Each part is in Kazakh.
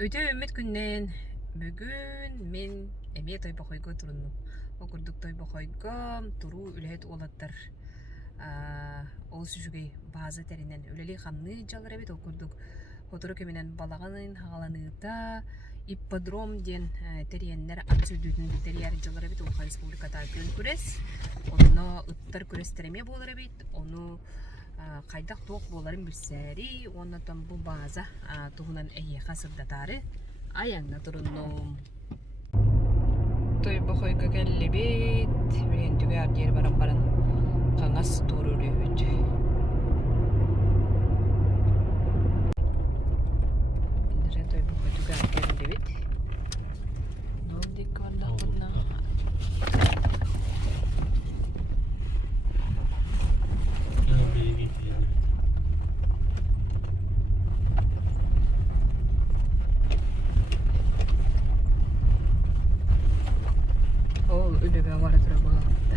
Өте үміт күннен бүгін мен әме тойбақойға тұрынным. Окурдук тойбақойға тұру үләйт олаттар. Ол сүжігей базы тәрінен үләли қамны жалыр әбет окурдук. Отыру кеменен балағанын хағаланыта ипподром ден тәріеннер атсүрдүйтін тәрияр жалыр әбет. Олқа республиката көн күрес. Оны ұттар күрестереме болыр әбет. Оны қайдақ тоқ боларын білсәрі, оннатан бұл база тұғынан әйеқа сырдатары аяңна тұрынным. Той бұқойға кәлі бет, білген түге ардер баран қаңас тұрылы өт. Ендірі той бұқой түге ардер бет. Нол дек варда құдна. Ол үлігі бары тұры болағытта.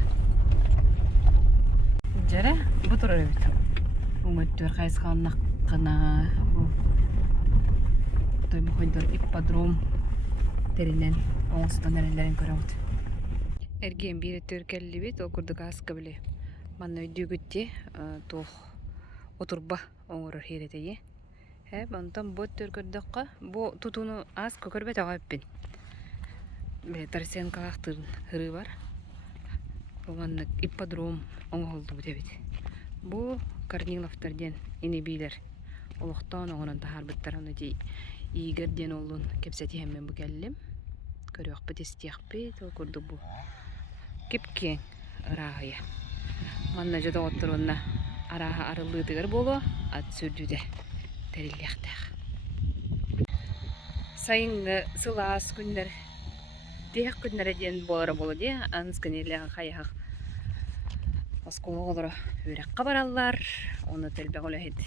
Жәрі, бұл тұрыр өйті. Үміттер қайсықаннақ қына той бұқойдыр ипподром терінен оңыстан әріндерін көрі өт. Әрген бері түркәлі бет, ол күрдік асқы біле. Манна өйдігітте тоқ отырба оңырыр херетеге. Онтан бұт түркірдіққа, бұл тұтуыны аз көкірбет ағайыппен. Тарсен қалақтырын хыры бар. Бұғанны ипподром оңғылды бұт әбет. Бұл Корниловтарден енебейлер. Олықтан оңырын тахар бұттар. Оны дей егерден олын кепсәті әммен бұл кәлілім. Көрі өқпет естияқ бет. Ол көрді бұл кепкен ұрағыя. Манна жада отыруына араға арылығытығыр болу ат сүрдуде тәреліяқтақ. Сайынғы сылас күндер Дек күннері ден болары болу де, аныз көнеліға қаяғақ осколы олары өрекқа баралар, оны тәлбәқ өләхет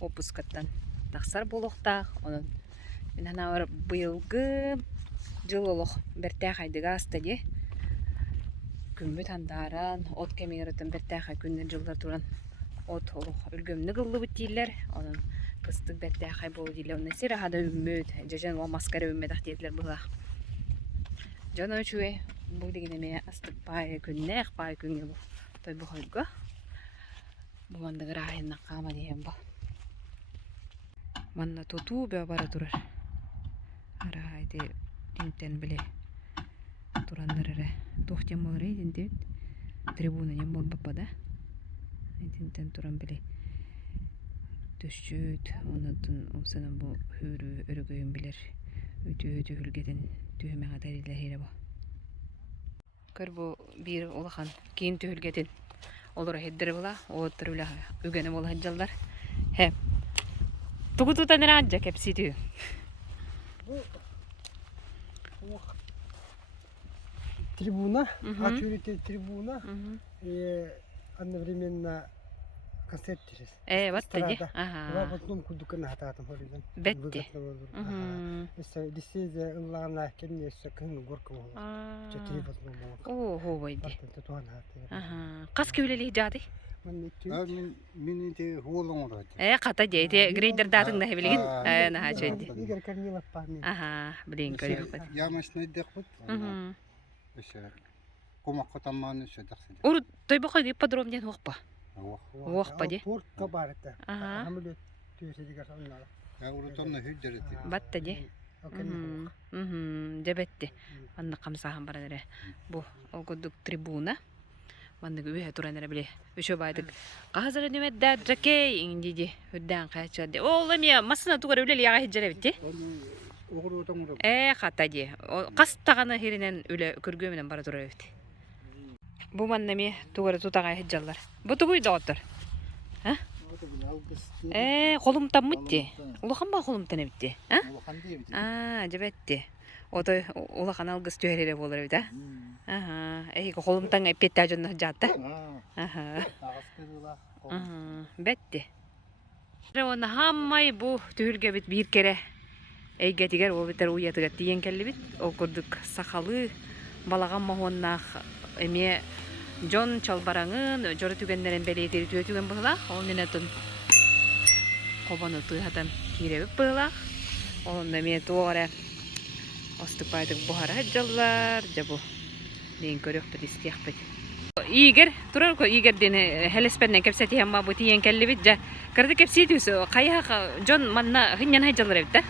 опускаттан тақсар болуқтақ, оның мен ана бұйылғы жыл олық бәртәқ айдыға аста де, күмбі тандаран, от кәмеңіретін бәртәқ ай күннен жылдар тұран от олық үлгімні қылы бүттейлер, оның қыстық бәртәқ ай болу дейлер, оны сер ағада үммөд, жажан ол маскары үммед ақтетілер бұға. Жана өчуе бұл дегенеме астық бай күннәқ бай күнге бұл той бұқойға. Бұл мандығы райынна қама дейін бұл. Манна тұту бә бара тұрар. Ара айты тінттен біле тұрандар әрі. Тоқтен болыр айден дейін. Трибунанен бол бапада. Тінттен тұран біле. Төшчөт, онатын опсанан бұл хүрі өрігөйін білер. Өті үлгеден түйімеға тәрелі хейрі бұл. Көр бұл бір олақан кейін түйілгетін олар хеддері бұла, оғыттыр үлі үгені бол хаджалдар. Хәп, тұғы тұтан ранжа кәпсі түйі. Трибуна, открытая трибуна, и одновременно концерт. Вот тоді. Ага. В одном кудукана хататам хоризон. Бетти. Десезе лана кеннесе кын горка бол. Четири басман бол. О, бойди. Туан хаты. Ага. Қас кеулелі жады? Мен те холон орады. Қата дейті грейдер датың да білген? Наға жөнді. Игорь Корнилов памет. Ага, білген көрі өкпет. Ямашны дәқпет. Комаққа таманы сөдәқседі. Ұры тойбақойды ипподромден оқпа? Оқ де? Порт кабарыты. Ага. Хамылет түйеседігер соннары. Урутонны хүддерді. Батта де? Жабетті. Ванна қамсахан барадыры. Бұл олғыдық трибуна. Ваннығы өйе тұраныры біле. Өші байдық. Қазыры нөмәдді жакей еңдейді. Үддән қайчады. Ол әме масына тұғыр өлелі яға хеджары бітті? Қата де. Қастағаны херінен өлі көргөменен бара тұры бітті. Бұл маннаме тұғыры тұтағай хеджалар. Бұл тұғыйды оттыр? Қолымтан мұтте? Улақан ба қолымтан әбітті? Жабәтті. Отой улақан алғыз түйәрелі болыр әбіті? Қолымтан әпетті ажынна жатты? Бәтті. Оны хаммай бұл түйілге біт бір кере әйгәтігер ол бітер ұятығат дейін кәлі біт. Ол күрдік сақалы балаған мағоннақ әме Жон чалбараңын жоры түгеннерін бәлейтері түйе түген бұғылақ. Ол мен әтін қобаны тұйхатан кейребіп бұғылақ. Onun da tuore. Оступайдык бухара жаллар жабу. Ден көрөкпүт истиякпыт. Игер, турарко игерден хелеспеннен кепсети хамма бу тиен келлибит жа. Кырды кепсетүс каяк жон манна хиннен хайжалар эбит да.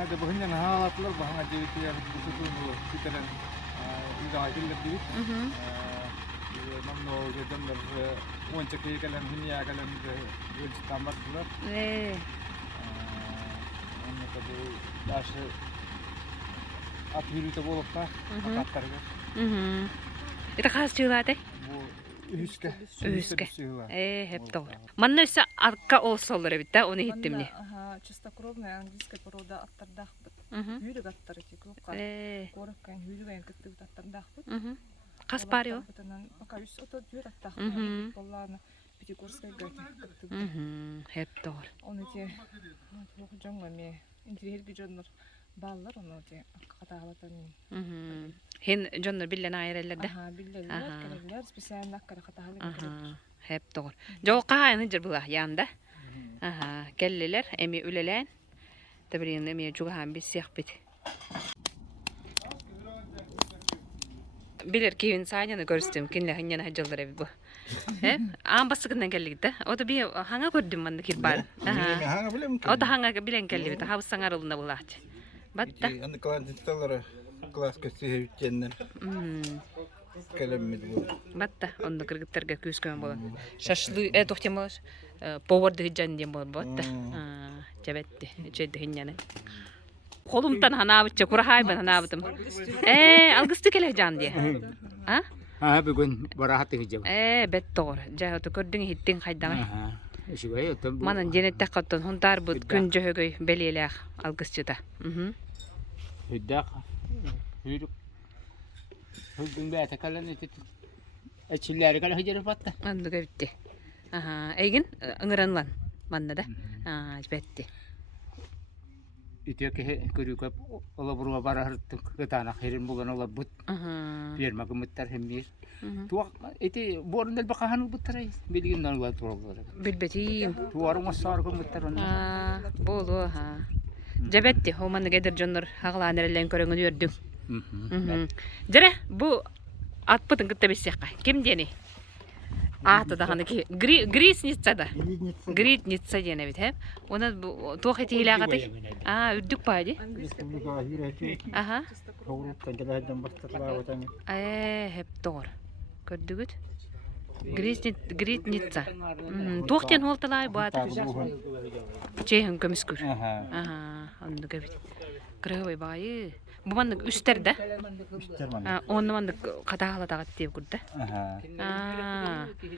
هذا بهن هالاتلر بهن جيت يا بتسوق كتلن إذا هيكلم ديت نمنو جدنا وين تكلي كلام هنيا كلام وين تامر كلر Ee, أنا كده داش أبيلي تبغى لقطة أكتر mhm. Ita khas чыгылат э? bu üske Üske. Hep doğru. Manna ise arka olsalar evet da onu hittimni. Ага, чистокровная английская порода аттардах. Mhm. Хүйрүк аттары тек лукка. Кораккан хүйрүгэн кыттык аттардах. Kas pari o? Пока үс ото дүйөр аттах. Mhm. Болланы Пятигорская гайта кыттык. Mhm. Hep doğru. Оны те лук жоңга ме интерьерге жоннор баллар оны те катаалатан. Mhm. Hen jonlar billen ayırırlar da. Ага, биллелер, Ага. келелер специально аккара катаалы. Aha. Hep doğru. Jo qayn hıcır bula yanda. Aha. Kelliler emi ülelen. Tabirin emi jugahan bir siyah bit. Bilir kivin sayanı görsüm kinle hınyana hıcıldır evi bu. Hep an basıkından geldi de. O da bir hanga gördüm ben de kirbar. Aha. O da hanga bilen geldi de. Havuz sanarılında bulaç. Batta. أنا كلام تطلع كلاس كسيه يتجنن كلام مدبور Batta. Onda kırgıtlarga küskön bolan. Şaşlı tohtamaş. Power'da hıcan diye bol batta. Cebetti. Ceddi hınyana. Kolumdan hanabıtça kurahay ben hanabıtım. Algıstı kele can diye. Ha? Ha bugün barahat hijab. Bet doğru. Cahatu kördün hittin haydan. Ha. Şuway tam. Manan cenette katton huntar bud gün jöhögöy beliyelek algısçıda. Hüddak. Hüdük. Hüdün bäte kalan etit. Açıllar kala hijar patta. Andı bitti. Aha, egin ıngıranlan manna da. Betti. İtiyak körük ola burma barahat kıtana hirin bulan ola but. Bir makamıttar hemir. Tuak eti borundal bakahan butray. Bilgin dan wat program. Bilbetim. Tuarım masar kumıttar ona. Bolu ha. Cebetti. O manna gedir jonlar haqlanırlan körüngü gördüm. Jere bu atpıtın kıtta besiyakka. Kim diyeni? Ahta da hani ki gris nitsada. Gris nitsa diyene bit hep. Ona tuğ eti hilaqatı. Üddük paydı. Республика Хирати, Aha. Тоғрулуктан келеден бастатылар отаны. Hep doğru. Gördüğüt. Gris nitsa. Tuğten holtalay bu atı. Ceyhun kömüskür. Aha. Onu gövit. Kırıvay bayı. Bu mandık üsterde. Üsтерман. Onu mandık katağala dağıt diye kurdu.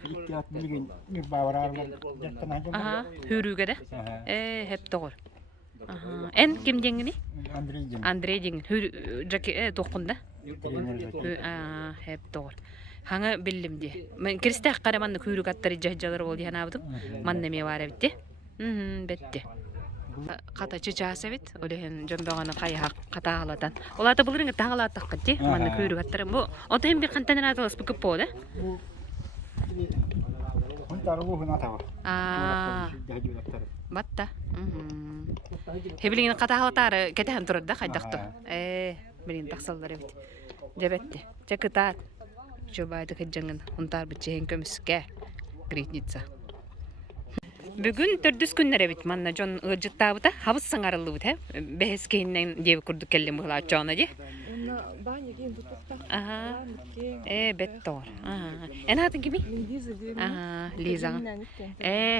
İhtiyat bilgin bir bavararlar jattan hajam. Aha. Hürüge de. Hep doğru. Aha. En kim dengini? Андрейдин. Andre dengin. Hürüge dokunda. Hep doğru. Hanga bildim diye. Men kiriste qaramandık hürüge atları cahcaları oldu hanabdım. Mannemi var bitti. Bitti. Kata çiçeği bit. Öyle jambağına kayaq katağaladan. Ola da bulurun tağala taqqati. Manna hürüge atları bu. O da hem bir kantanın atalas bu kapıda. Huntar ruhuna tawa. Jahjulaktar. Batta. Hebilin katağalatar ketahan turda qaydaqtu. Bilin taqsalları bit. Cebetti. Çakıtat. Çobaydı kıcangın. Huntar bitçehin kömüske. Gritnitsa. Bugün tördüs günlere bit manna jon ıcıtta buta havuz sangarıllı buta. Behes keyinden diye kurduk kellim bu çoğuna diye. Ona banyo giyin tutukta. Aha. Bet doğru. En hatın gibi? Liza diye. Liza.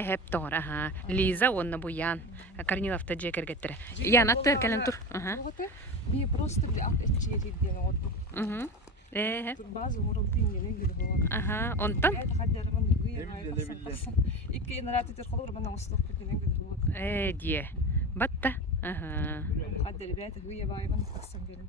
Hep doğru. Liza onunla bu yan. Karnilov'ta ceker getire. Yan attır kelen tur. Bir просто at etçiye diye oldu. Hep. Bazı horultun yine gibi oldu. Ondan? Hadiyaramın güye ayıp. İki generatör kalır bana usluk gibi oldu. Diye. Batta. Hadiyar beyte güye bayvan kısım geldi.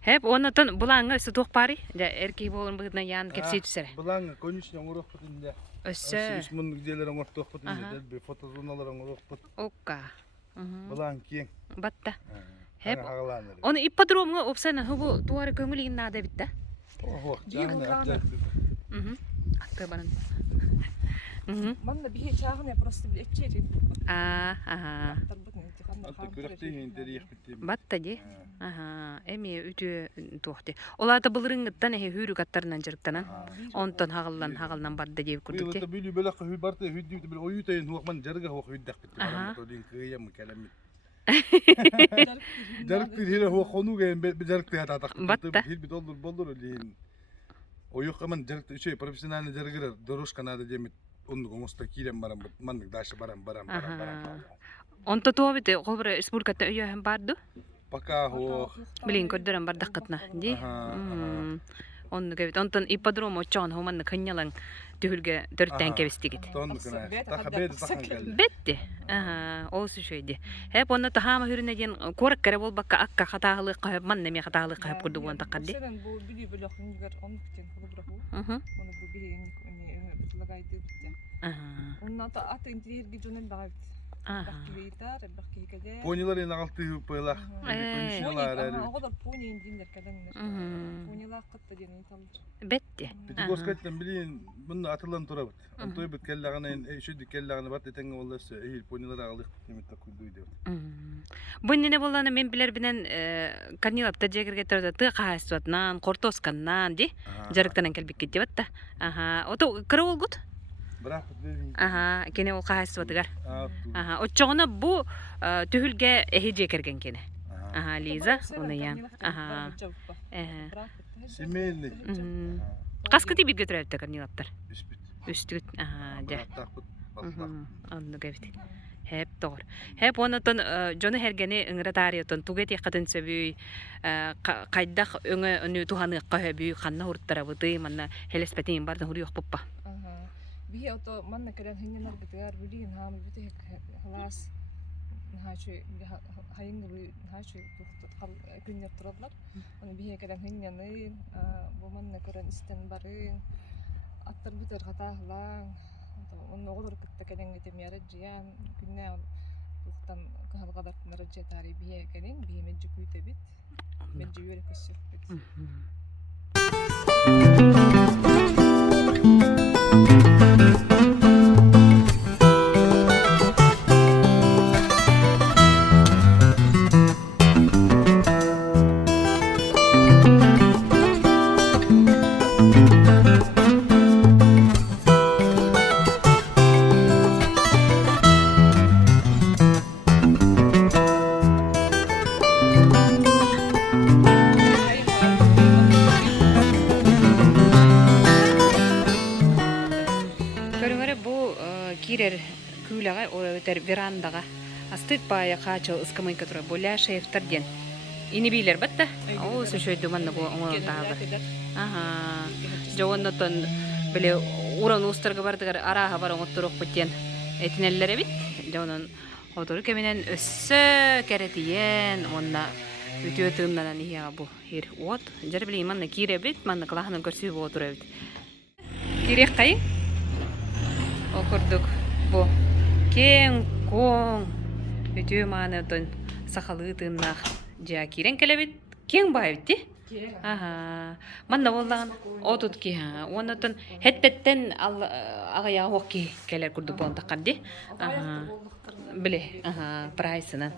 Hep ondan bulanga ise toqpari. Erkeği bolun bugün yan kepsi tüsere. Bulan konuşun uğrak putinde Össe. İsmun güzellerin ortak putinde bir fotozonaların uğrak put Okka. bulan kiyen Batta. Hep. hağalanır Onu ippadromga opsana bu duvarı kömülüğün nada bitti. oh canı yapacak Attı bana. Bana bir çağın ya просто bir etçiye. Aha. Tabii Anta kürekteyin teriyek bitti. Батта ди. Ага, эми үтү тухти. Олата былырыңыттан эхе хүрүк аттарынан жырыктанан. Онтон хагалнан барды деп күрдүк те. Быйылда били белак хүй барты хүдди бил оютайын хуакман жарга хуак хүддак бит. Аха. Тодин кыям калам. Жарык бир хире хуак хонуга жарык те атак. Батта. Хил бит болдур лин. Оюк аман жарык үчөй профессиональный жарыгыр дорожка надо демит. Он гомоста килем барам маннык дашы барам. Онто туабыт колбур республиката өйөһөн барды. Пока хуак. Билин көрдөрөн бардакытна ди. Онну кебит. Онтон ипподром очон хоманны кыннялан түһүлгө төрттен кебистигит. Тон кына. Тахабед тахангал. Бетти. Ага, олсу шөйди. Хеп онно тахама хүрүнө ден корак кере болбакка акка хатаалык кайып манна ме хатаалык кайып курду вон такадди. Сенен бу били белок нингер онуктен кулубраху. Ага. Оны бу били эми бутлагайды битте. Ага. Онна та аты интерьерге жонен багайт. Ага. Бахтилитар, бахтиликаде. Понилар ен агалты пылах. Оғадар пони индиндер кәдәңдер. Понилар кытта ден италар. Бетти. Пятигорскаттан билин мында атылан турабыт. Онтой бит келлаганын шүдү келлаганы бат этеңе болласы эйил понилар агалык немитте куйдуй деп. Буннене болланы мен билер бинен канилапта жегерге төрдө ты каастуатнан, кортосканнан ди. Жарыктанан келбик кетти батта. Ага, ото кыра болгут. Бирок билин. Ага, кене ол каастуатыгар. Ага, очоғына бу түһүлге эхи жекерген кене. Ага, Лиза, уны ян. Ага. Семейный. Каскы тибит götүрөбүт канилаптар. Үспүт. Үстүгүт. Ага, жа. Тахпыт. Баллах. Анны гэвит. Хеп тоор. Хеп онотон жону хергени ыңыра тариотон тугети катын сөбүй кайдах өңө өнү туханы кахөбүй ханна хурттарабыты манна хелеспетин бардын хуруйок поппа. Бие ото манна калан хиннер битгар билин хам бите халас нахачы хайынгы нахачы тухтат кал күннер турадлар. Аны бие калан хиннер бу манна көрөн истен бары аттар битер хатахлаң. Он оғылыр кітті кәден кетем яры жиян күнне ұқтан қалғадар күнары жетары бие кәден бие мен жүк үйте бит мен жүк өрі көсіп бит. Кирер күләгә өтер верандага астык бая качыл ыскамынка тура боля шефтер ден. Ини билер батта. О, сөшөй думанны бу оңтагы. Ага. Жоннотон биле уран устарга бардыгар арага бар оңоттурук битен. Этинеллере бит. Жонон отуру кеменен өссө керетиен онна үтө тымнан ия бу хир от. Жер биле манна кире бит, манна калахнын көрсү бу отура бит. Кирек кай? Окурдук бу кең коң өтө маанытын сахалы тыннак жа кирен келебит кең байбит ага манна боллаган отут ки онотон хеттеттен агая окки келер курду бон такканди ага биле ага прайсынан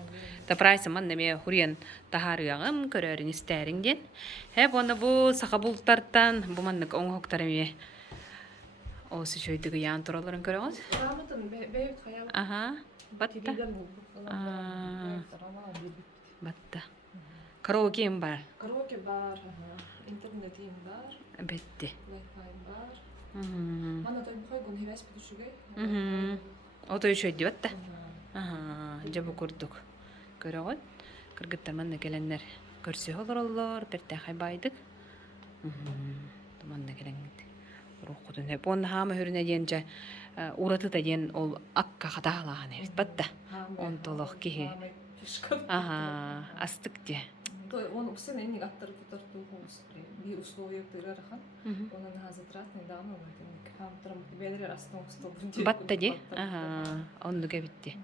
та прайсы манна ме хурен тахарыгым көрөрүн истеринген хеп оны бу сахабултартан бу маннык оңоктарыме осы шөйдігі ян тураларын көріңіз? Ага, батта. Батта. Караокеем бар? Караоке бар, интернетим бар. Бетті. Wi-Fi бар. Мана той бұқай гон хевес бітушіге. Отой шөйді батта? Ага, жабы көрдік. Көріңіз? Кыргыттар манна келенлер көрсе олар, бірті қай байдық. Манна келеңді. Рухтун хеп он хама хүрүнө денче ураты да ден ол акка хаталаган эбит батта он толок кихи ага астык де той он усен эни аттар тутарту хос би условия тырархан онун хазатрат недавно вот хам трам белер астон стол батта де ага онду кебитти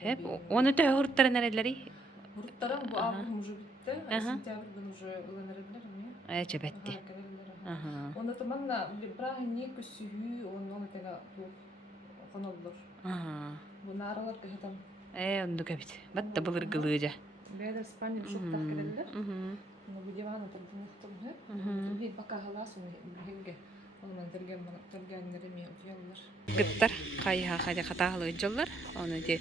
хеп оны төгүрттөр нерелери урттарам бу август уже битти сентябрьден уже ыланерлер ми чебетти ага онда таманна брахи не көсүгү онун тега конолдор ага бу наралар кайтам онду кебит. Батта былыр гылыжа. Бәдер Испания шоттар келелер. Но bu devamlı tanıtım hep. Bir baka halas onu bilge. Ondan tergenleri mi otuyorlar. Гыттар кайха кайда катаглы жоллар. Оны де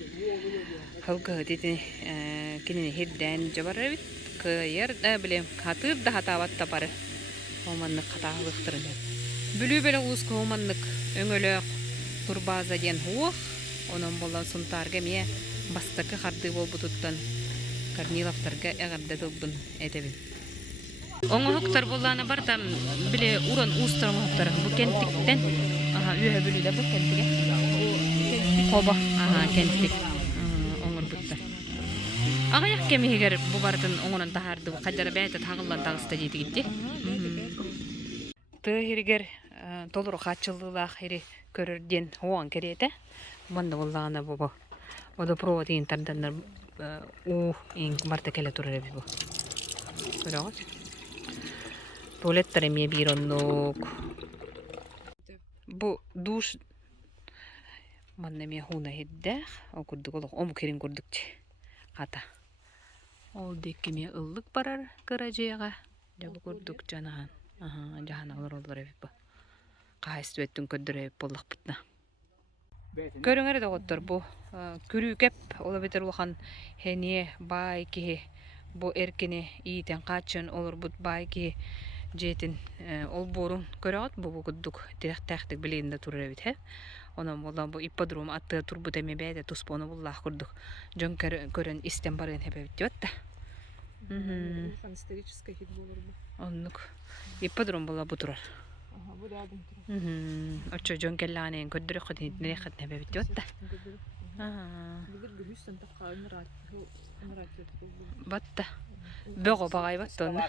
кылгы дити кинени хирден жабарабит. Кыйыр да билем катыр да хатабат тапары. Оманны катаглыктырын. Бүлү беле улус команнык өңөлөк турбаза ден хуох. Онон болан сунтарга ме бастакы харды болбутуттан Корниловтарга эгерде дылбын этебин. Оңо хоктар болланы бар там биле уран устан хоктар бу кенттиктен үйө бүлүдө бу кенттиге коба кенттик оңор буттар ага як кемигер бу бардын оңонон тахарды кайдара бәйте тагыллан тагыста дейти гитти тыгиргер толуру качылдылах ири көрөрден оон керете банда боллагана бу водопровод интернеттер ин барта келе турар бу көрөгөт туалеттер эме бир оннук бу душ манна ме хуна хеддах окурдук олох ому керин көрдүкчү ката ол декеме ыллык барар гаражега жабы көрдүк жанахан жаханалар олор эбип кайсыбеттин көддөрөп боллак бутна көрүңөр доготтор бу күрүү кеп ола бетер улахан хене бай ки бу эркене иитен качын олор бут бай ки жетин ол борун көрөт бу куддук тактик билинде турар бит онон болдан бу ипподром атты турбут эме бэде туспону буллах курдук жон көрөн истен барын хепебит да Историческая хит болор бу. оннук ипподром болла бу турар Бу рядом турар. очо жон келланен көддөрөк кытын нерехет хепебит да Билер гүрүстен такка ынырат. батта бөгө багай баттон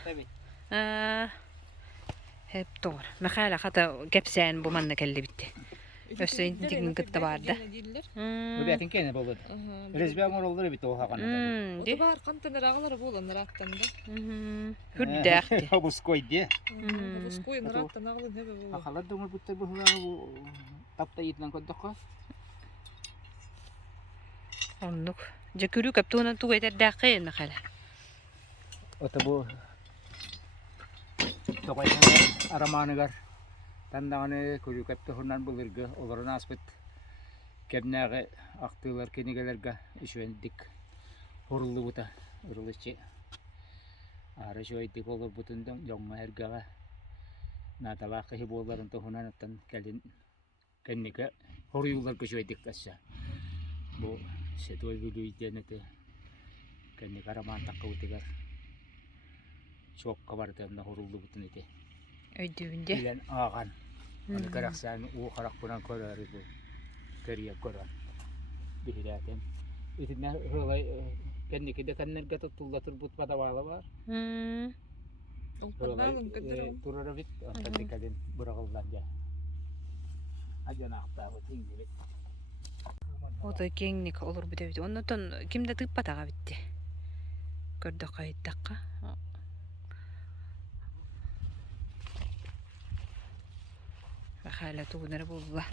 hep doğru. Mekhala hata gepsen bu manna kelli bitti. Öse intigin kıtta vardı. Bu betin kene boldu. Rezben orolları bitti o hakana. O da var kantanlar ağları bolan narattan da. Hüddähti. Bu skoydi. Bu skoy narattan ağılın hebe bolan. Akalar da bu bu bu tapta yitlen koddoqa. Onnuk. Jakürü kaptuna tu eder daqin mekhala. Ota bu Tokaysan aramanıgar. Tandağını kuru kapta hundan bulurga. Oların aspet. Kebnağı aktılar kenigelerga işvendik. Horullu buta. Uruluşçı. Ara şöyle olur butundan yonga ergağa. Natalaka hiboların tohunan atan kelin kennike horuyular köşeydik kassa. Bu setoy bilu idenete kennik araman takavutigar. Çok kabartımda horullu butun ite. Öydüğünde. Bilen ağan. Onu karaksan o karak bunan köreri bu. Keriye körer. Bihiraten. İtinne hırlay kennike de kennerge tutullatır but padavalı var. Olpadalın kıdırım. Turara bit. Antadı kalin bırakıldanca. Ajan akta bu tingili. O da kengnik olur bu devdi. Ondan kimde tıppa tağa bitti. Gördü kayıt dakika. Hala tuğunları buldular.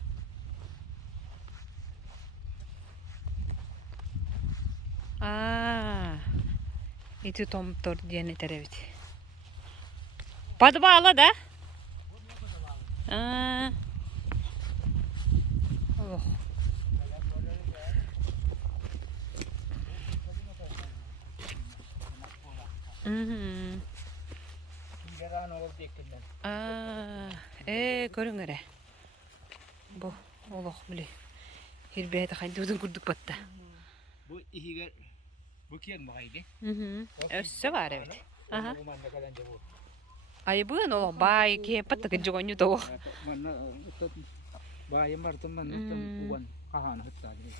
Itu tomtor diye ne terevit. Padı bağla da. Oh. Көрүңөр. Bu Allah bile. Hirbeyete kaydırdın kurduk batta. Bu ihiger bu kiyen bakaydı. Össe var evet. Aha. Bu manda kalanca bu. Ay bu ne olur bay ki patta kıcı konyu da o. Mana utot bayam var teman utom uwan kahan hatta ni.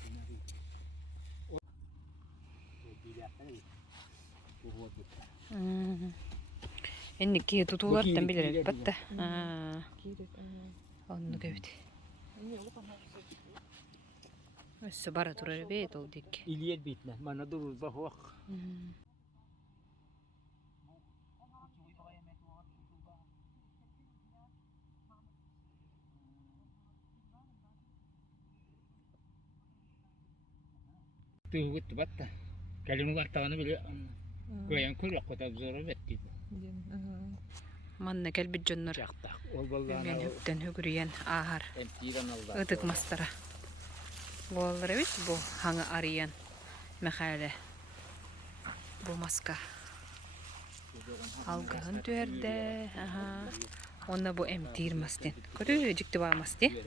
Enni ki tutular tembilir batta. Onu gördü. Össe bara turar beyt oldu ki. İliyet bitme. Mana durur bahok. Tühüt batta. Kelin ulartağını bile koyan körlük kotak zoru betti. Manna kelbit jonnor. Çakta. Ol ballana. Men hüpten hügürüyen ahar. Emtiran Allah. Itık mastara. Bolları bit bu hangi arayan mekale. Bu maska. Algın tüerde. Aha. Onda bu emtir mastin. Körü jikti var mastin.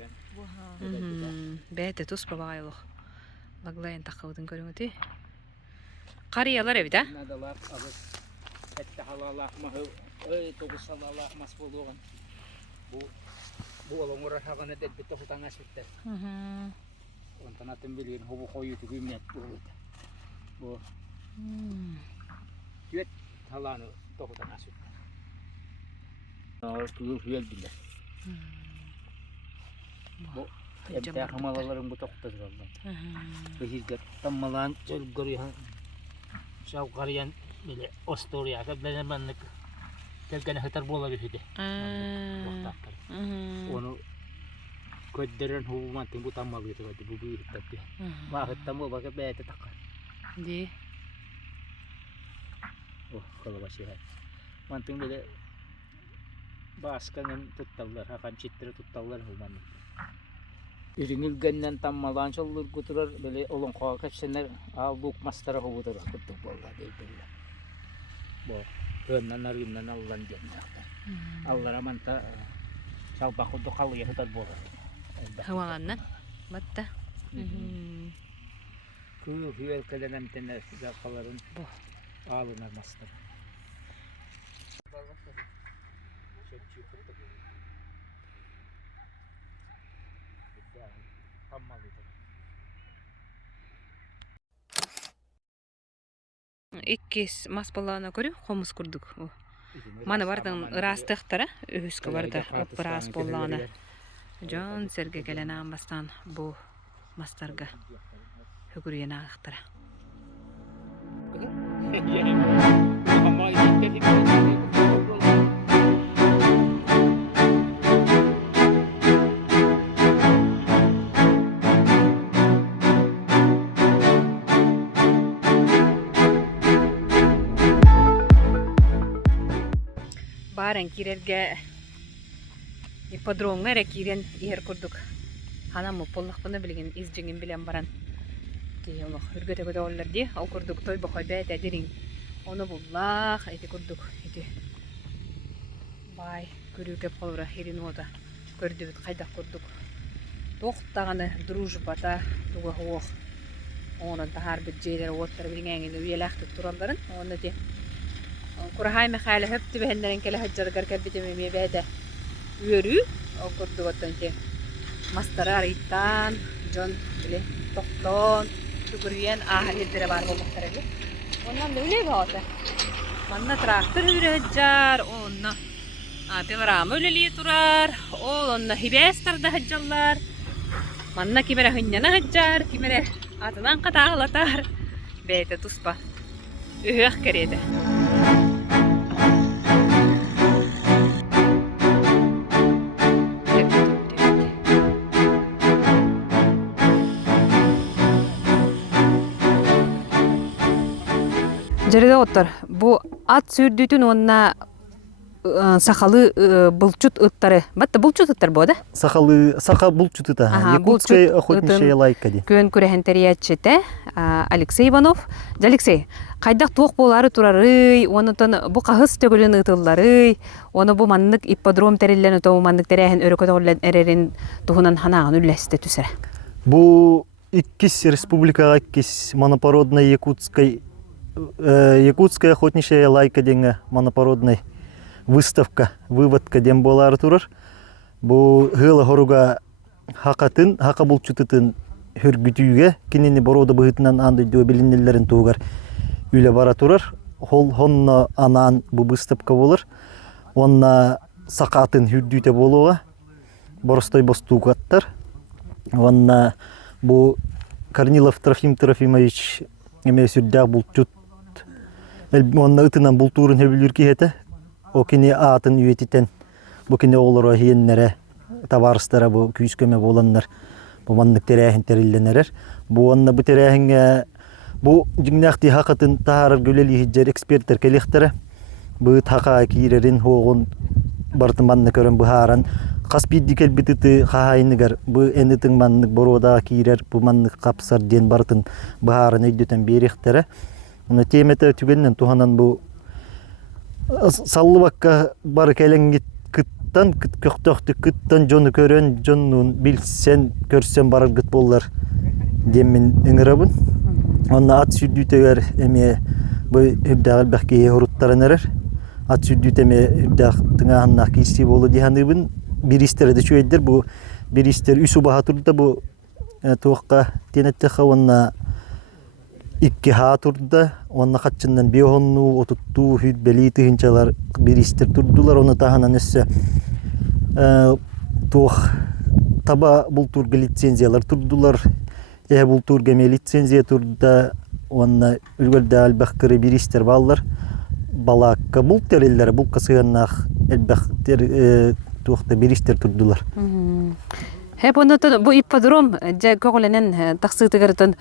Bete tus babaylık. Baglayan takıldın görüntü. Kariyalar evde. Nadalar alır. Ette halallah mahı. Öy togus halallah mas buluğun. Bu olan uğrar hağınadet bitti hutan asbitter. Ondan atın bilin hubu koyu tükümlet bu. Güvet halanı tohutan asbitter. Tuğul hüyel bile. Bu emte hamalaların bu tohtadır Allah. Behirger tammalan çöl görüyor. Şavkariyan bile Ostoriya kadar manlık. Kelkene hıtar bola bir hüde. Onu ködderen hubumantin bu tammal gitu hadi bu bir hütte. Vahıt tammo bakı bete takar. Di. Oh kalau masih hay. Manting bile baskanın tuttallar hakan çittire tuttallar human. Iringil genden tammalan çolur guturar bile olon koğa kaçsenler albuk mastara hubudur kutuk bolla deydiler. Bu Könnan narimnan Allah'ın cennet. Allah'a manta salpak untuk kalu ya hutan bola. Hawalannan. Batta. Ku hüyel kadanem tener zakaların bu alınar master. İkis mas balana görü homus kurduk. Mana bardan rastıqtara üskü barda ras balana. Jon serge gelen ambastan bu mastarga hügürüyen ağıqtara. Baren kirerge ipodromga re kiren iher kurduk. Hana mı pollaqtını bilgin izcingin bilen baran. Diye onu hürgete göde ollar diye o kurduk toy bakay bete derin. Onu bullaq eti kurduk eti. Bay körüke polra herin oda. Kördübüt kayda kurduk. Toqtağını drujbata tuga hoq. Onun tahar bütçeler otlar bilgengin üyelaqtı turalların. Onu diye. Kurahay mekale hepti behenlerin kele haccargar kabitemi mebede yürü o kurdu vatanki mastarar itan John bile tokton tuguriyen ahildir var bu muhtareli ondan da öyle bağlı manna traktör hüre haccar onna abi varam öyleliği turar onna hibestar da haccarlar manna kimere hınyana haccar kimere atınan katağlatar bete tuspa ühüq kerede Jeride otur. Bu at sürdüğün onna sakalı bulçut ıtları. Batta bulçut ıttar bu da. Саха булчутыта. Якутская охотничья лайка ди. Көн күрәһен тәриячете Алексей Иванов. Алексей, кайдак тук болары турары, онутан бу кахыс төгөлөн ытыллары, оны бу маннык ипподром тереллен то маннык терәһен өрөкөтөллән эрерин тухунан ханагын үлләсте түсәр. Бу иккис республикага иккис монопородная Якутская охотничья лайка денге монопородный выставка, выводка дем болары турар. Бу гыла хоруга хакатын, хака булчутытын хөргүтүүгө кинени борода быһытынан андай дөй билинелерин тугар үйле бара турар. Хол хонно анан бу выставка болор. Онна сакатын хүрдүүтө болууга боростой бостуугаттар. Онна бу Корнилов Трофим Трофимович эме сүрдө булчут. Онна ытынан бултурун хөбүлүр киһете. О кини атын үйетитен бу кини олоро хиеннере табарыстара бу күйүскөмө болоннар. Бу маннык терәһин терилленерер. Бу онна бу терәһингә Бу жигнахти хакатын таарар гөлели хиджер эксперттер келехтере. Бу така кирерин хогун бартын манны көрөн бухаран. Каспидди келбитити хахайныгар бу энитин маннык борода кирер бу маннык капсар ден бартын бухаран өйдөтөн берехтере. Уну темете түгеннен туханан бу саллыбакка бар келеңгит кыттан көктөктү кыттан жону көрөн жонун билсен көрсөм барар кыт боллар демин ыңырабын. Онна ат сүдүтөгөр эме бу үбдагыл бакки хуруттарыныр. Ат сүдүтеме үбдаг тыңаанна киси болу диханыбын. Биристерде чөйдер бу биристер үсү бахатурда бу тоокка тенетте хаванна икки хатурда онна качындан биохонну отутту хүд белити хинчалар биристер турдулар оны таханан өссө тоох таба бул турга лицензиялар турдулар. Бул турга ме лицензия турда онна үлгөлдө албаккыры биристер баллар. Балакка бул терелер бул касыганнах элбактер туохта биристер турдулар. Hep ondan bu ippadrom ja kögülenen taksıtıgırtın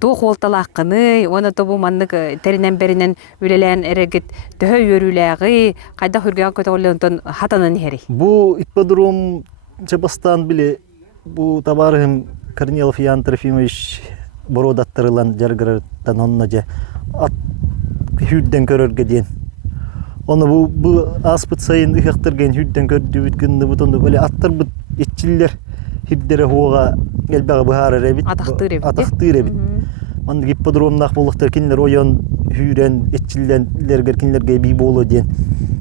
tuğ oltalaqını onu da bu manlık terinen berinen ülelen eregit töhö yörülägi qayda hürgän kötölönten hatanan heri. Bu ippadrom Çabastan bile bu tabarım Корнилов Ян Трофимович бородаттырылан жаргыраттан оннажа at hüdden körörge diyen. Onu bu aspıt sayın ıhıktırgen hüdden kördübüt gındı butondu böyle attır bu etçiller hiddere hoğa elbağa bıhara rebit. Ataktır rebit. Onu ippadromnak boluqtar kinler oyan hüren etçillerger kinlerge bir bolu diyen.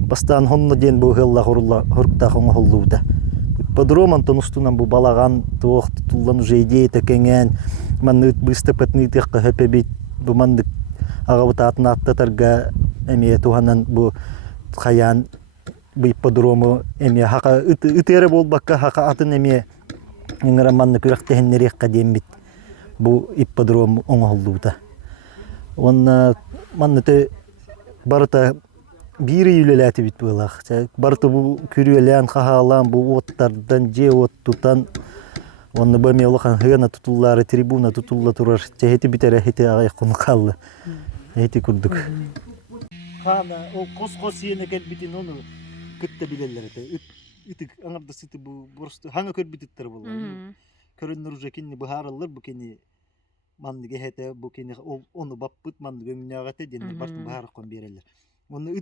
Bastan honno diyen bu hılla horukta hoңa hollu da. Ипподром антон устунан bu балаган тоох тутуллан уже идея текенген манны быстыпытны текка хөпебит bu манды агабыт атына аттатарга эме туханан bu хаян bu ипподрому эме хака ытере болбакка хака атын эме ыңыра манны күрәктехеннерекка дембит bu ипподром оңоллууда онна манны те барыта бири үлеләти бит булах. Барты бу күрүлән хахалан бу оттардан же оттутан онны бамелохан хына тутуллары трибуна тутулла турар. Чехети битере хете агай куну калды. Хете күрдүк. Хана о кос йене келбитин ону кытта билелер эте. Итик аңарда сыты бу просто хана көрбүтүттөр болду. Көрүнөр уже кинни бахаралар бу кинни мандыга хете бу кинни ону баппыт мандыга өңнөгөтө денди барты бахараккан берелер. Onu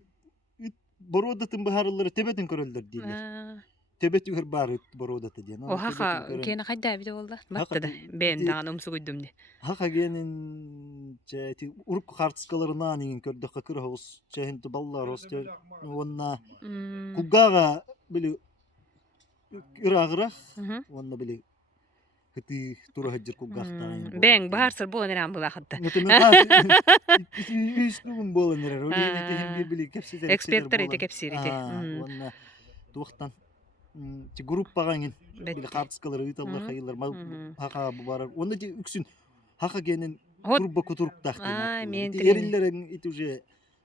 borodатын бахарылары төбөтүн көрөлдөр дийлер. Төбөтү көр бар бороодаты ден. O haka kene kayda bide oldu. Battı da ben dağın umsu guydum de. Haka genin çeti urup kartskalarına ningin kördük kakır hos çehinti ballar hos onna kugaga bili ırağırak onna bili hiti tura hajjir kugaqta. Ben baharsır bu neram bula hatta. Üstün bolanır. Öyle bili kepside. Ekspertler ite kepsiri ite. Onna tuğtan gruppaga ngin bili kartskaları itallar hayırlar haka bu barar. Onda üksün haka genin turba kuturuk tahtın. Yerillerin ituje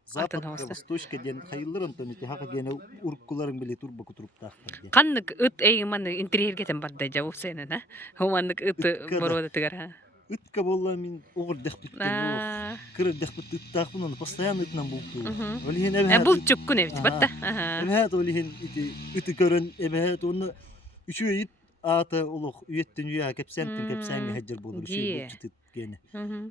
Западка, Восточка ден хайылларын төнүтү хага гене уруккуларын биле турба кутуруп тактыр. Каннык ыт эйманы интерьергетен барды жа усена да. Хоманнык ыт борода тыгар. Ытка болла мен огыр дехпиттен. Кыр дехпит тактын оны постоянно итнан булту. Олихен эбе. Бул чуккун эбит батта. Эбе олихен ити көрөн эбе оны үчү ит аты улук үйеттен үйө кепсентин кепсенге хажыр болду. Үчү бутут гене.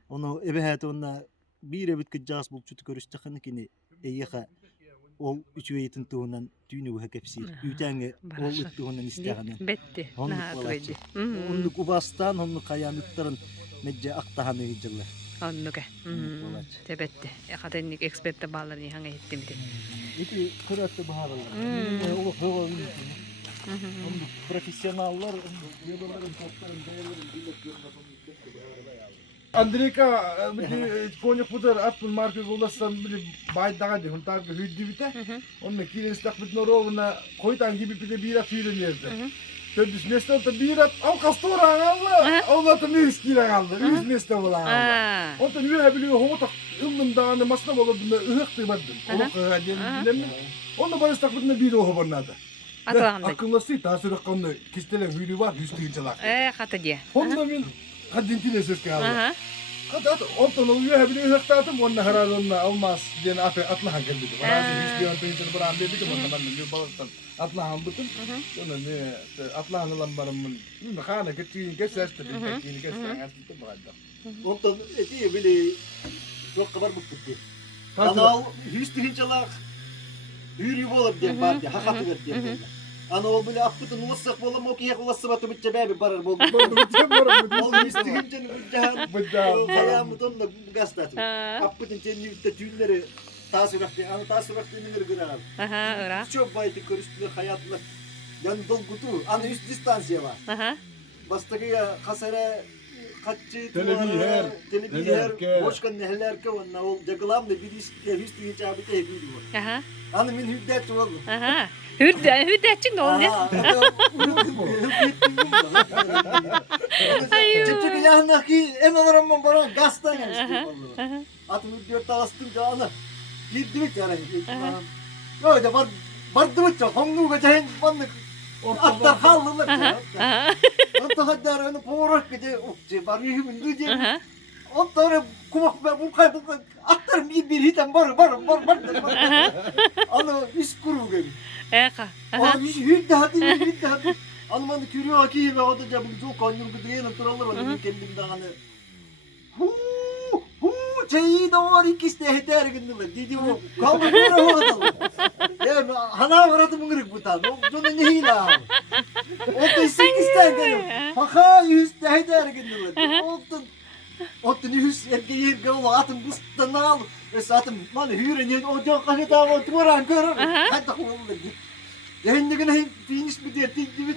Оны эбе оны bir ebit jas bulçut görüştəxini kini eýəxə ol üçüýetin tuğundan tüýnü bu hekepsi ütänge ol tuğundan istəgəni betti naatrydy onu kubastan onu kayanıtların mecce aqtahanı hijillər onnuke tebetti aqatennik eksperte ballarni hanga ettimdi iki kıratı baharlar o howalny onu profesyonallar onu yolların topların değerlerin bilip görmeden Андрейка коник будар атпын маркет болдастан били байдага де хунтарга хүдди бите. Онна кирестак бит норовна койтан gibi бите бира филин ерде. Төдүс место бира ал кастора алла. Олата мис кира алды. Үз место бола алды. Онта нүе били хота ыммынданы масна болду ыхты бадым. Олка ден билем. Онда барыстак бит бира хобарнада. Атлагандай. Акылласы тасыры канны кистелен хүрү бар 100 тыгынчалак. Ката де. Онда мен Хадин тилесес калды. Hadi ondan oluyor bile hıhtadım onunla herhalde onunla almaz diye atlahan geldi. Bana hiç bir yöntem için buran dedi ki onunla ben de balıktan atlahan bıktım. Sonra ne atlahan olan barımın. Şimdi kana gittiğini geçerse bir gittiğini geçerse artık bu halde. Ondan eti bile çok kadar bıktık diye. Hadi. Ana hiç hinçalak yürü bolup diye var diye hakatı ver diye. Ana ol böyle aptın ulassak bolam o ki yak ulası batı bitçe bebi barar bol. Ol hiç hinçanı jahan. Kayamı tonla gastatı. Aptın tenlilikte tüyleri tasıraktı. Ana tasıraktı neler görer. Aha, ora. Çok baytı körüstü hayatla. Yani dol kutu. Ana üst distansiye var. Aha. Bastaki ya kasara kaççı Telebiher, telebiher nelerke. boşkan nelerke onna ol jagılam da bir istiye hiç hiç abi de hepiydi bu. Aha. Ana min hüddet oldu. Aha. Hürdetçik ne oldu? Ayy. Çıktık yanındaki en olarak baran gastan yani. Atın hüddet alastım da ana. Gittik yani. Böyle var dıvıç hongu geçen bandık. Atlar kaldılar. Aha. Hatta hatta onu porak gece ukçe var yühümün düce. Aha. Onları kumak ben bu atlarım bir hitem var. Ana iş kuru gibi. Eka. Aa iş hüddet. Almanı kürüyor ki ve o da cabı çok kandım gidiyor naturallar var kendim daha hani. Çayı da var ikisi de heder gündüler. Dedi o kaldı burada. Ya hana varadı mıngırık bu tane. O bunu ne hila. O da sekizden geliyor. Haka yüz de heder gündüler. O da yüz erkeği yer gavul atım bustan al. Esatım lan hüren o çok kanı da o turan görür. Hatta kullanılır. Şimdi gene finish bir diye tik gibi.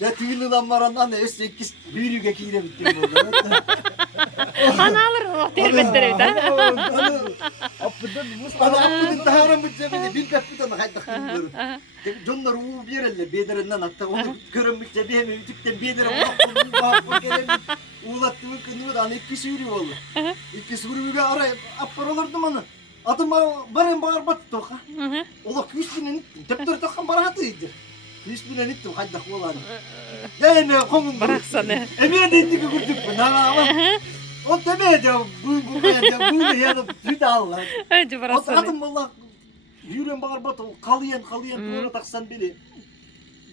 Ya tüylü lambarandan da sekiz büyülü gekiyle bitti burada. Ana alır o terbetleri bir de. Apıdan Ana apının taharam bütçe bir kapıdan hayda kılıyor. Jonlar u bir elle bederinden hatta onu görün bütçe bir hemen tükten bedere bu gelen uğlattı kınıyor da iki sürü oldu. İki sürü bir ara aparalardım onu. Adım barın bağır battı toka. Ola küsünün teptir tokan baratıydı. Küsünün ittim hayda olan. Yani konum Bıraksana. Emeğe dedik gördük bu ama. O demeye de bu ya yani bir daha Allah. Önce O bıraksana. adım valla yürüyen bağır batı kalıyan doğru taksan biri.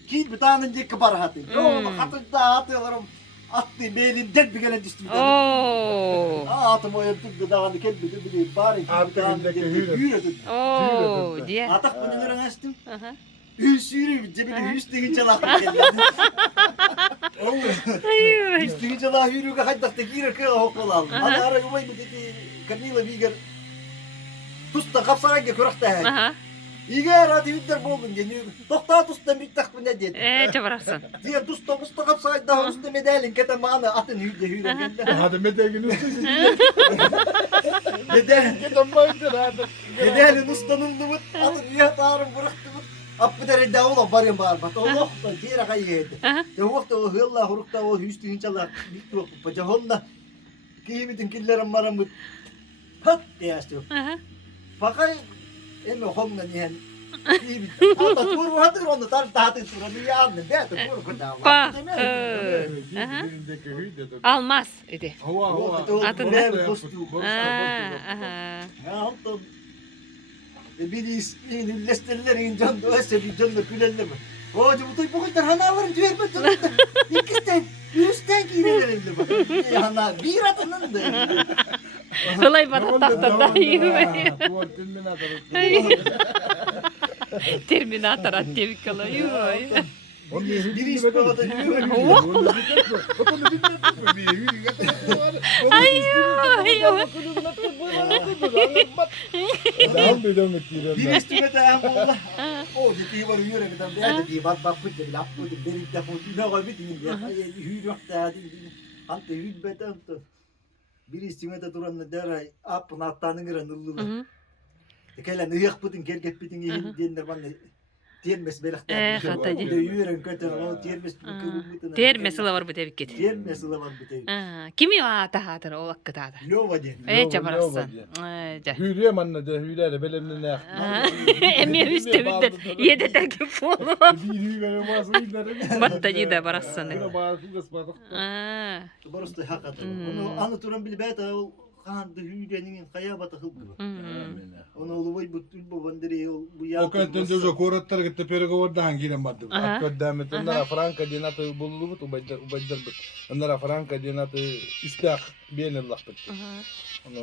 Ki bir tane önce kibar hatı. Yo hatı da atıyorlarım. Attı belin dead bir gelen düştü bir tane. Oo. Atım o yaptık da dağını kelbidi biri bari ki bir tane yürüdü. Oo diye. Atak bunu gören açtım. Aha. Hüsürü cebine hüsnü çalak geldi. Ayy. Hüsnü çalak yürüge haydak da girer kıya hokol aldı. Hadi ara gümay mı dedi kanıyla biger. Tusta kapsana ge kurakta hay. Aha. İger hadi hüdder boldun geliyor. Dokta tusta bir tak bu ne dedi. Bıraksana. Diğer tusta kapsana daha üstte medalin kete mana atın hüdde hüdde geldi. hadi medegin üstü. Medalin Gidin baydır hadi. medalin ustanın dıvıt atın üye tarım bıraktı. Apı dere davula barın bağır bat. Allah da diğer kayı yedi. Ya vakti o hılla hurukta o hüstü hinçala bitti o paca honda. Kıymetin killerim maramı pat diye açtı. Aha. Fakay emi honda nihen. Kıymet. Ata tur hatır onu tar tahtı tur onu yandı. Ben de tur kuda. Bak. Birindeki hüy dedim. Almaz idi. Hava. Atın ne postu. Aha. Ya ondan bilis ünlülesterlerin can öse bir canla külelleme. Hoca bu kadar hana var diyor mu? İkisten, yüzden girelim bak. Hana bir atının da. Kolay bana tahtada yürümeyi. Terminator atıyor kolay yürümeyi. Bir iş bu kadar yürüyor. Bir iş tükete ama Allah. O ciddi var yürüyor kadar. Ben de bak bu da laf bu da benim de bu ne var biteyim ya. Yürüyor da ante yürü beten. Bir iş tükete duran da apın attanın gıran ıllı. Tekelen ıyak budun gergep budun diyenler bana Termes belekte. Hata di. Yürün kötü o termes kıvımıtına. Termesi la var bu tebik git. Termes var bir tek. Kimi ata hatır o vakit ata. Lova de. Çaparasın. Hürriye manna de hürriye belemle ne Emiye üstü bitti. Yedi terki folu. Bir hürriye varsa inlerim. Batta yedi barasın. Buna bağlı kısmadık. Barıstı hakikaten. Onu anlatıran bilbet o kandı hüyrenin kayabata hılgı. Onu oluy bu bandiri bu ya. O kadar da koratlar gitti pergoda hangiren madde. Akademi onlara Franka dinatı bululu bu ubaydır bu. Onlara Franka dinatı istak bienallah bit.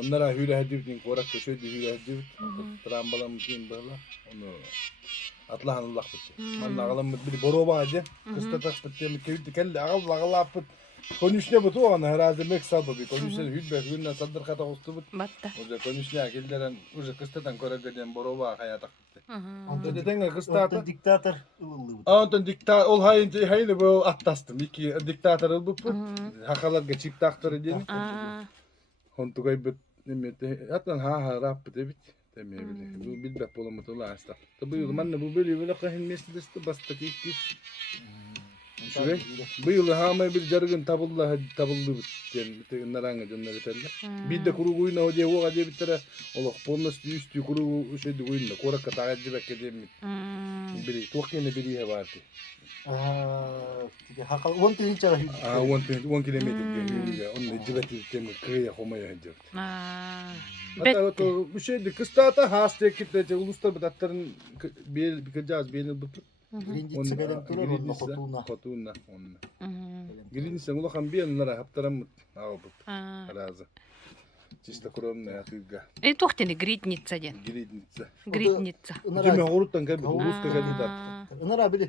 Onlara hüyre hedivin korat köşe hüyre hediv. Trambalam kim böyle. Onu atlahan Allah bit. Manna galam bir boroba hadi. Kısta tak bitti mi köyde kelle ağla bit. Konuşne bu ona herhalde meksal bu. Konuşne hüdbe hüyre sadır kata ustu bit. Batta. Oza konuşne akilderan oza kıstadan korat boroba hayata. Onda dedenge kıstata. Orta diktatör ılıldı. Ondan diktatör ol hayli bu attastım. İki diktatör ol bu. Hakalarga çift taktör edin. Hontu kaybet nemete. Hatta ha rap de bit. Demeye bile. Bu bilbek bolamat ola hasta. Tabi yıl manne bu böyle kahin mesledeste bastak ikis. Şuraya. Bu yıl hama bir jargın tabuldu bit. Yani naranga canları telle. Bir de kuru kuyuna o diye o diye bitere. Allah polnas üstü kuru şey de kuyuna. Korak katağa cibek edeyim. Biri tuğkene biri vardı. Hakal 10 tane çara hüyre. 1 kilometre diye. Onun cibeti temi kıyı homaya hedef. Bet. Hatta o bir şeydi kıstata hasta kitle uluslar batatların bir kıcaz bir bu. Birinci sigara durur onun kotuna. Kotuna onun. Girinse ulakan bir onlara haptaram ağabey. Razı. Çiste kurum ne atılga. Tohteni gridnitsa den. Girinse. Gridnitsa. Deme horuttan kalbi Ruska kalbi. Onlara bile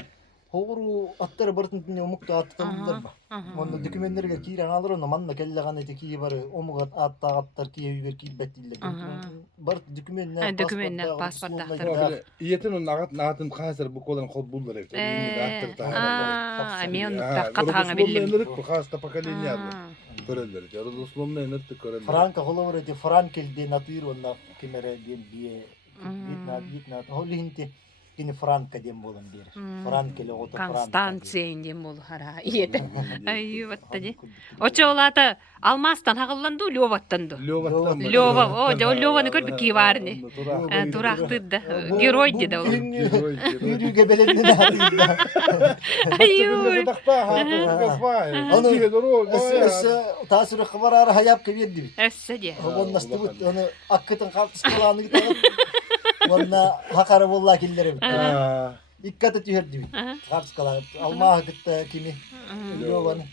Hoğru atları barıtın omukta attılar mı? Onu dokümenlerge kiren alır onu manna kelle ganete ki var omugat atta attar ki yüger ki betille. Bart dokümenler pasportlar. İyetin onun ağatın kasır bu kolan kod bullar evde. Amiyon katağına bildim. Bu hasta pakalini yazdı. Köreldir. Ruslumun ne nırtı köreldir. Franka holavere de Frankel de natur onda kimere diye gitna holinti yine Franka diye bolan bir. Frankel o da Franka. Konstansiyen diye bol hara yedi. Ay batta di. O çoğulata almastan haqıllandı Lyovattandı. Lyova o da Lyovanı körpü ki var ne. Duraktı da geroy dedi o. Yürüge belenine atıydı. Ayy. Onu tasırı kıvararı hayap kebirdi. Esse di. Onu nasıl tut onu akkıtın kalkıs kalanı gitti. Onunla hakara bolla killere bitti. Dikkat et yürüdü bitti. Kalkıs kalanı. Almağ gitti kimi. Lyovanı.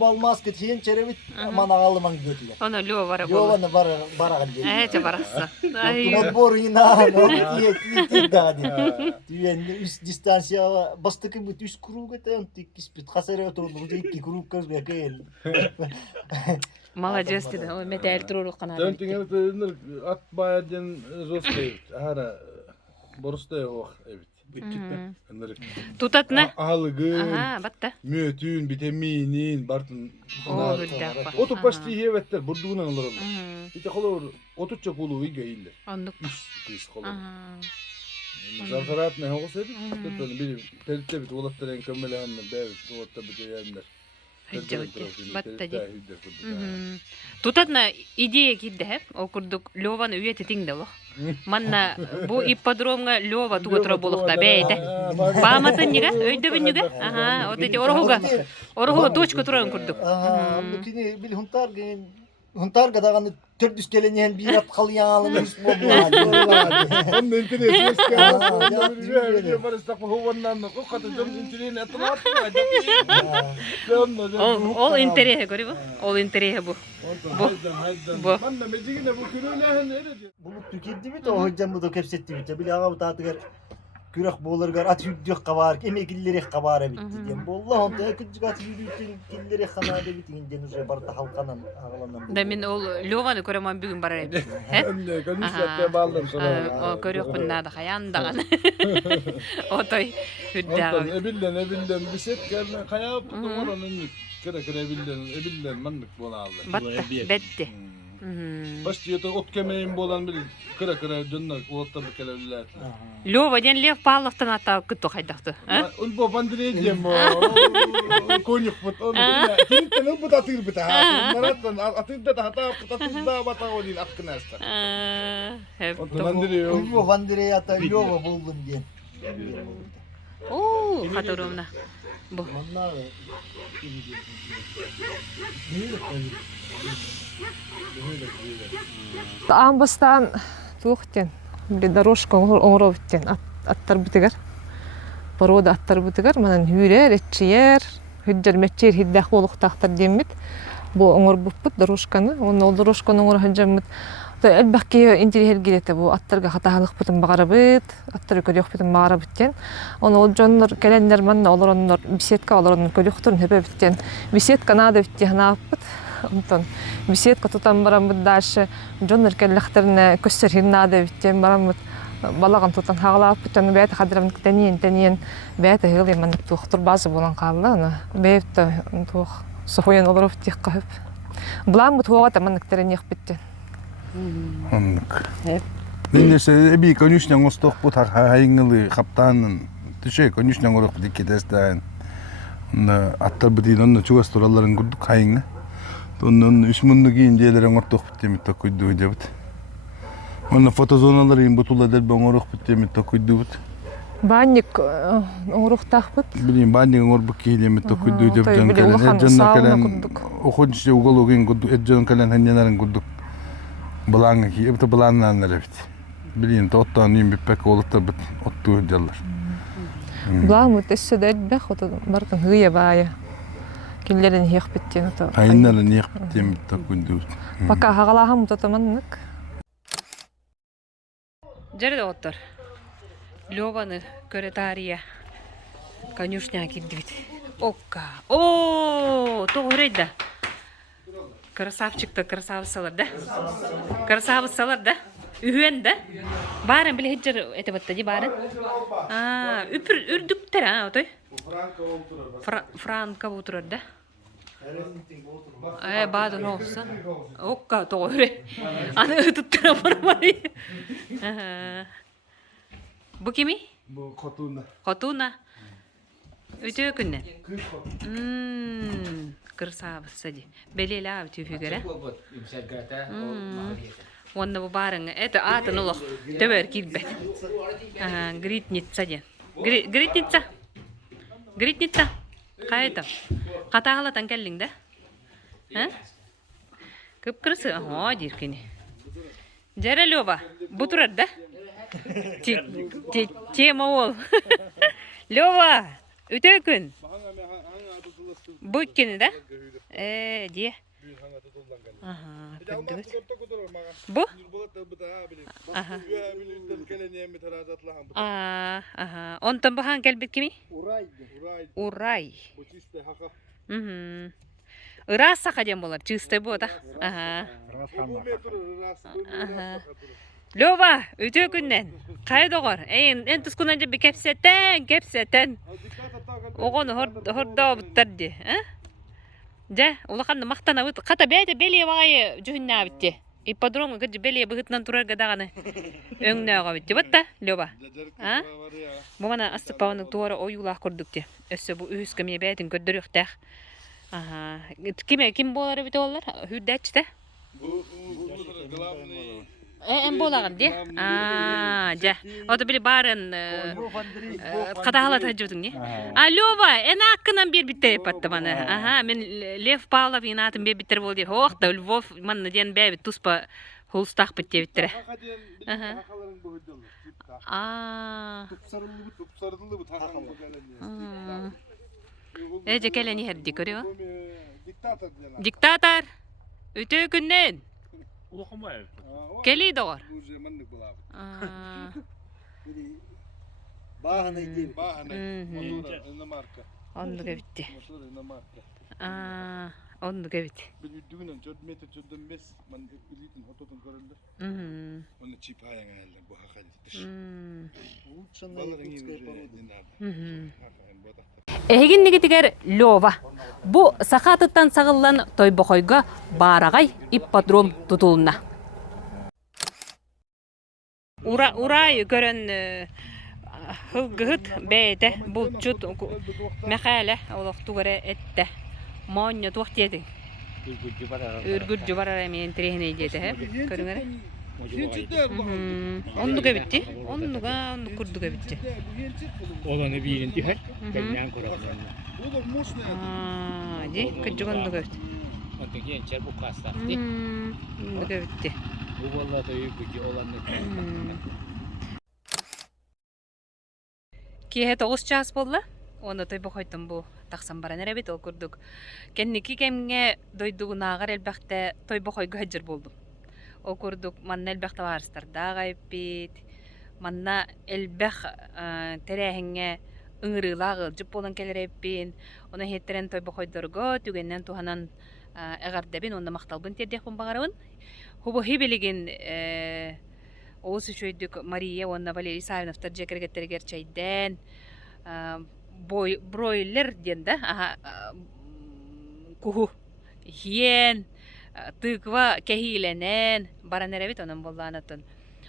Balmaz gitti. Hiyen çere bitti. Aman ağalıman götüler. Onu Lyovara bol. Lyovanı bara geldi. Çabarası. Ay. Tumat boru yine. Tiye dağdı. Düğen üst distansiya bastık ki bu üst kuru gitti. Tikis bit. Kasere oturdu. Bu iki kuru kız bekleyin. Молодец dedi. O medal turur kanal. Döntüngel at bayadan roste. Hara borusta yok evet. Tutatna. Algın. Aha batta. Mütün, vitaminin, bartın. O hüdda. Otu pasti hevetler, burduğuna alır olur. İşte kolor, otutça kulu iyi geyiller. Anlık. Üst kıyız kolor. Zartarat ne olsa bir tutanı bilim. Telte bit, olatlar en kömele hanım, evet, olatta bit eyenler. Batta di. Tutatna ideya giddi hep. Okurduk Lyovanı üyeti tingde o. Manna bu ippadromga Lyova tugatro bolukta beyde. Bağmatın niga, öyde bin niga. Aha, o dedi orohuga toçka turan kurduk. Aha, kini bil huntar gadaganı tördüs gelenen bir at kalyanalım üst bobulan. Onun interesi eski barıstak huvandan o kadar dön interesi atlat. Ol interihe görüyor. Ol interihe bu. Bu. Manna mecigine bu kürüyle ne diyor? Bulut tükildi mi de o hocam bu da kepsetti mi? Bile ağa bu tatıgar kürek boğulurgar at hüddük kabar, emekilleri kabara bitti diyeyim. Vallahi onda küçük at hüddükten killeri kanada bitti. Genüze barda halkanan ağlanan. Demin ol Lyovanı koraman bugün barar hep. He? Anne konuşmakta bağladım sonra. O görüyor bunlar da hayandan. O toy hüdda. Ebilden bir set gelme kayap oranın kere ebilden manlık bola aldı. Batta betti. Başta ot kemeğin bolan bir kıra dönnek otta bir kelevler. Лёва ден Лев Павловтан ата күттү кайдақты. Он по бандрейдем конюх вот он кинтен бут атыр бит ha. Нараттан атырда хата атырда бата олин аткынаста. Он бандрей Ульво Вандерей ата Лёва болдун ден. О, хатырымна. Бу. Амбастан туохтен бир дорожка оңробуттен аттар битигер. Порода аттар битигер манан хүрер, этчиер, хүджер метчер хиддах болуктактар демит. Бу оңорбуппут дорожканы, ол дорожканы оңор хаджамыт. Элбакки интерьер гилете бу аттарга хатаалык бутун багарабыт, аттар көрөк бутун багарабыттен. Ол жоннор келендер манна олороннор беседка олороннор көрөктөрүн хепебиттен. Беседка нада битти ханааппыт. Онтон беседка тутан барамыт дальше жоннор келлехтерне көстөр хирнада биттен барамыт. Балаган тутан хагалааппыт, жана бәйт хадырам тенен бәйт хылы мен тухтур базы болан калды. Ана бәйт тух сохоен олоров тик кап. Булам туга таман ктеренек биттен. Оннук. Нендесе эби конюшняң осток бут хайыңылы каптанын. Түшө конюшняң орок дикетестен. Аттар битин онны чугас тураларын курдук хайыңы. Оннун 3 мундук кийин жээлерин орток биттемит токуйду дебит. Онна фотозоналарын бутуладер боңорок биттемит токуйду бит. Банник оңоруктакпыт. Билин банник оңорбук кийлемит токуйду деп жан келен. Жан келен окунчу угологин курдук, эджон келен ханяларын курдук. Балаңы ки, эбите балаңнан элебит. Билин тоттан ним бипек олуттар бит оттуу жаллар. Буламы тессе дәдбек ото бартын хыя бая. Киллерин хек биттен ото. Айналын ник биттемит токуйду. Пока хагалахам тотаманнык. Жерде оттор. Лёваны көрө тария. Конюшня кирдибит. Окка. О, тоғырайда. Красавчик-то красавцалар, да? Красавцалар, да? Үһен, да? Барын биле хеджер эте баттади барын. Үрдүктер, отой. Франка отурар, да? Бадан олса. Окка тоғырай. Аны туттара барбай. Бу кими? Бу котуна. Котуна. Өтө күннен. Красавица. Белела тюфигера. Онна бу барың. Это ата нулох. Төбөр килбе. Гритница де. Гритница. Гритница. Кайта. Катагалатан келлиң да? Кып-кырсы. О, диркини. Жара Лёва. Бутурар да? Тема ол. Лёва. Өтө күн. Бу иккени да? Дие. Бу? Онтон бахан келбит кими? Урай. Ырас сака дем болар, чыстай бу да? Лёва, өтө күннен. Кайдогор? Эн тускунан жеби кепсетен. Огону хордо буттарди, Да, улаканды мактана бут. Ката бейде белие багай жүгүнна битти. Ипподромга кыжы белие быгытынан турарга даганы. Өңнөөгө битти, батта, Лёва. Бу мана астыпабаны туора оюлак курдукти. Өссө бу үскө ме бейдин көддөрөктак. Ким болары бите олар? Хүрдәчте? Бу главный Эн болаган де? Жа. Ото били барын кадагала тажырдың не? Лёва, эн аккынан бир битте патты мана. Мен Лев Павлов инатын бир биттер болду. Хоқта Львов манна ден бәби туспа холстак битте биттер. Тупсарылы бу тахам келени. Эже келени херди көрөбү? Диктатор. Диктатор. Өтө күннен. Улахамбаев. Кели догор. Уже мандык булабы. Баахана идеби. Баахана. Иномарка. Онду кебитти. Иномарка. Онду кебит. Bir düğünün 4 metre 4-5 man ilitин фототон көрүндү. Onu çip ayağına geldi bu hakikaten. Улучшенная Баларың якутская уже порода. не надо. Эхигиннигитигер Лёва. Бу сахатыттан сағылан тойбохойга барагай ипподром тутулна. Урай көрөн хылгыт бейте булчут мәхәле олохтугара этте. Монья туахтеди. Үргүджү барара мен трехне идете, көрүңөр. Оннуга битти. Оннуга курдуга битти. Оланы биринти хер. Кеннен корабын. Ди көжгөндүгө битти. Онтон кийин чер бу кастакты. Оннуга битти. Бу болла да үйгүжү оланы. Кие 9 час болла. Оны той бохойтун бу таксан баран эребит ол курдук. Кенники кемге дойдугунаагар элбахте той бохойго хаджыр болдум. Ол курдук манна элбахта барыстарда гайпит. Манна элбах терехинге ыңырылагы жып болан келереппин. Оны хеттерен той бохойдорго түгеннен туханан эгардебин онда макталбын тердехпин багарабын. Хубу хибелигин Оус үшөйдүк Мария, онна Валерий Савиновтар жекергеттергер чайден, бройлер ден да, куху, хиен, тыква кехиленен, баран эребит онын болланатын.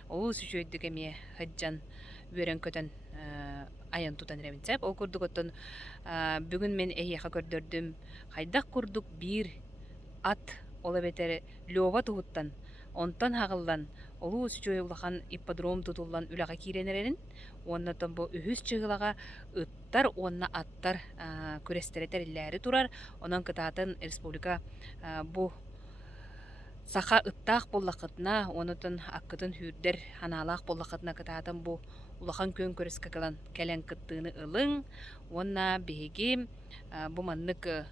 Оус үшөйдүк эме хаджан бөрен көтөн аян тутан эребин сеп. Ол курдук оттон бүгүн мен эхияка көрдөрдүм. Хайдак курдук бир ат ола бетери Лёва тугуттан, онтон хагыллан Олу үсчөй улахан ипподром тутуллан үлага киренерерин, оннотон бу үхүс чыгылага ыттар, онна аттар күрестеретерилләри турар, онон кытатын республика бу саха ыттаах боллакытына, онотон аккытын хүрдер ханалаах боллакытына кытатын бу улахан көн көрөскө кылан келен кыттыыны ылың, онна беги бу маннык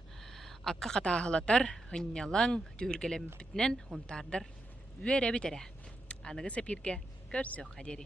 акка катаахылатар, хыннялаң, түйүлгелемпитнен, онтардар үөрэ битере. Анығы сәпирге көрсөк қадері.